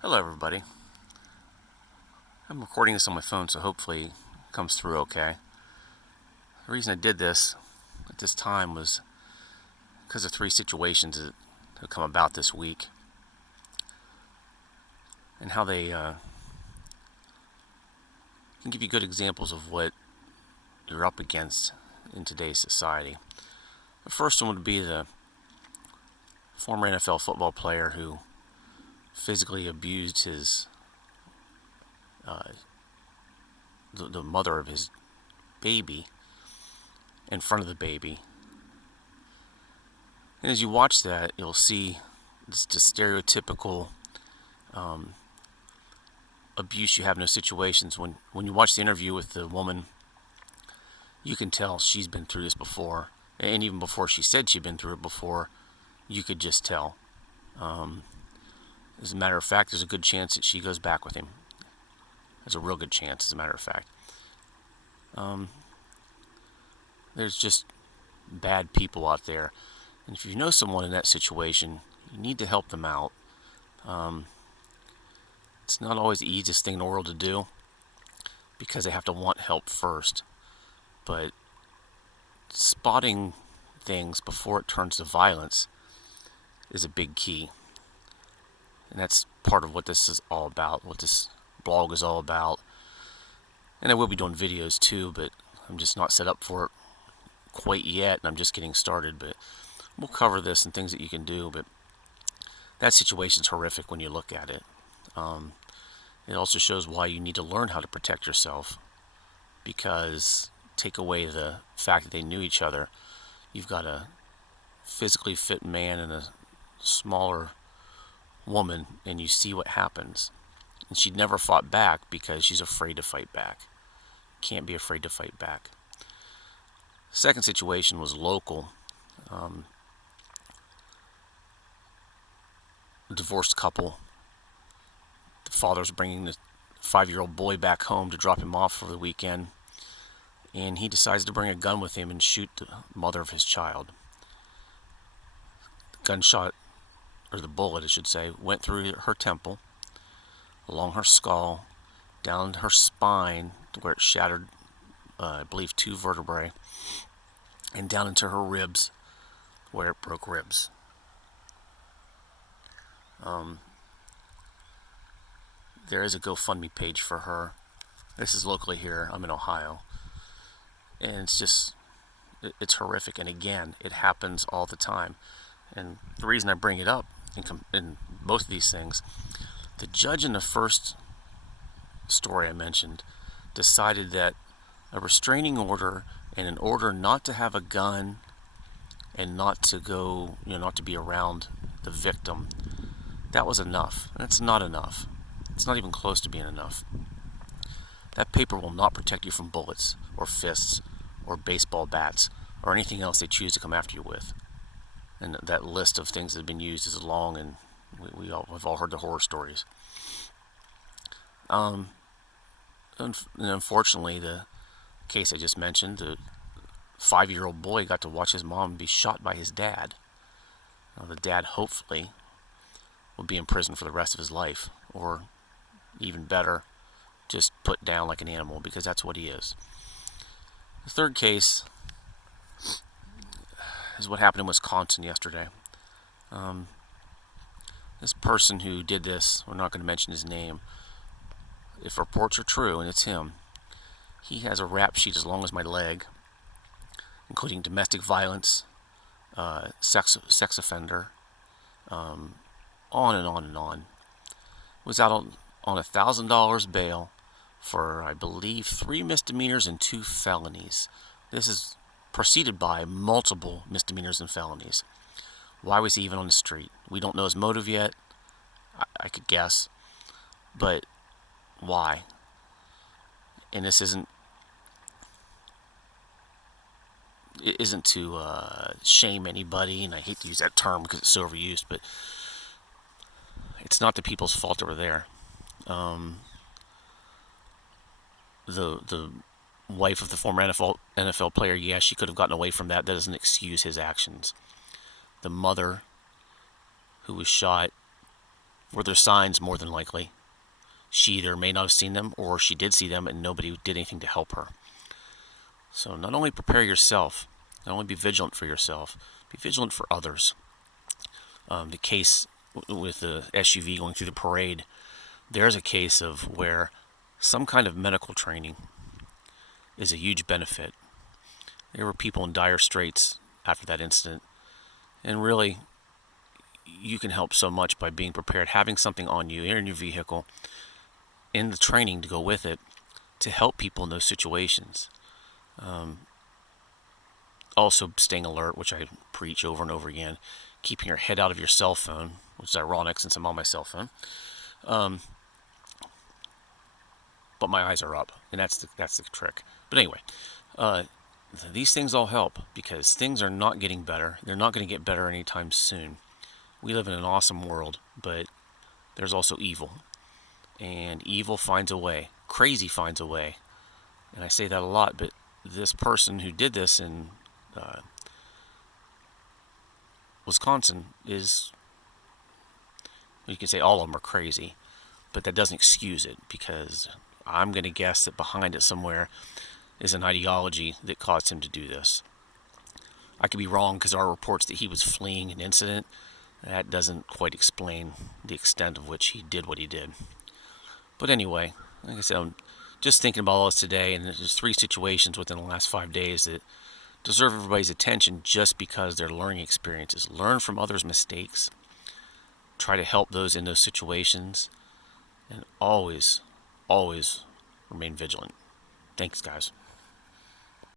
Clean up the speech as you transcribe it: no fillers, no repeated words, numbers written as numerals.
Hello everybody. I'm recording this on my phone, so hopefully it comes through okay. The reason I did this at this time was because of three situations that have come about this week and how they can give you good examples of what you're up against in today's society. The first one would be the former NFL football player who physically abused the mother of his baby in front of the baby. And as you watch that, you'll see this stereotypical abuse you have in those situations. When you watch the interview with the woman, you can tell she's been through this before. And even before she said she'd been through it before, you could just tell. As a matter of fact, there's a good chance that she goes back with him. There's a real good chance, as a matter of fact. There's just bad people out there. And if you know someone in that situation, you need to help them out. It's not always the easiest thing in the world to do because they have to want help first. But spotting things before it turns to violence is a big key. And that's part of what this is all about, what this blog is all about. And I will be doing videos too, but I'm just not set up for it quite yet, and I'm just getting started. But we'll cover this and things that you can do. But that situation's horrific when you look at it. It also shows why you need to learn how to protect yourself, because take away the fact that they knew each other, you've got a physically fit man and a smaller woman, and you see what happens. And she never fought back because she's afraid to fight back. Can't be afraid to fight back. Second situation was local. A divorced couple. The father's bringing the 5-year-old boy back home to drop him off for the weekend, and he decides to bring a gun with him and shoot the mother of his child. The gunshot, or the bullet I should say, went through her temple, along her skull, down her spine to where it shattered, I believe, 2 vertebrae, and down into her ribs where it broke ribs. There is a GoFundMe page for her. This is locally here. I'm in Ohio. And it's horrific. And again, it happens all the time. And the reason I bring it up in both of these things, the judge in the first story I mentioned decided that a restraining order and an order not to have a gun and not to go, not to be around the victim, that was enough. And it's not enough. It's not even close to being enough. That paper will not protect you from bullets or fists or baseball bats or anything else they choose to come after you with. And that list of things that have been used is long, and we've all heard the horror stories. And unfortunately, the case I just mentioned, the 5-year-old boy got to watch his mom be shot by his dad. The dad, hopefully, will be in prison for the rest of his life, or even better, just put down like an animal, because that's what he is. The third case is what happened in Wisconsin yesterday. This person who did this, we're not going to mention his name. If reports are true, and it's him, he has a rap sheet as long as my leg, including domestic violence, sex offender, on and on and on. Was out on $1,000 bail for, I believe, 3 misdemeanors and 2 felonies. This is preceded by multiple misdemeanors and felonies. Why was he even on the street? We don't know his motive yet. I could guess. But why? And this isn't to shame anybody, and I hate to use that term because it's so overused, but it's not the people's fault that were there. The wife of the former NFL player, yeah, she could have gotten away from that. That doesn't excuse his actions. The mother who was shot, Were there signs? More than likely. She either may not have seen them, or she did see them and nobody did anything to help her. So not only prepare yourself, not only be vigilant for yourself, be vigilant for others. The case with the SUV going through the parade, there's a case of where some kind of medical training is a huge benefit. There were people in dire straits after that incident, and really, you can help so much by being prepared, having something on you in your vehicle, in the training to go with it, to help people in those situations. Also, staying alert, which I preach over and over again, keeping your head out of your cell phone, which is ironic since I'm on my cell phone. But my eyes are up, and that's the trick. But anyway, these things all help because things are not getting better. They're not going to get better anytime soon. We live in an awesome world, but there's also evil. And evil finds a way. Crazy finds a way. And I say that a lot, but this person who did this in Wisconsin is, you can say all of them are crazy, but that doesn't excuse it, because I'm going to guess that behind it somewhere is an ideology that caused him to do this. I could be wrong, because there are reports that he was fleeing an incident. That doesn't quite explain the extent of which he did what he did. But anyway, like I said, I'm just thinking about all this today, and there's 3 situations within the last 5 days that deserve everybody's attention just because they're learning experiences. Learn from others' mistakes. Try to help those in those situations. And always, always remain vigilant. Thanks, guys.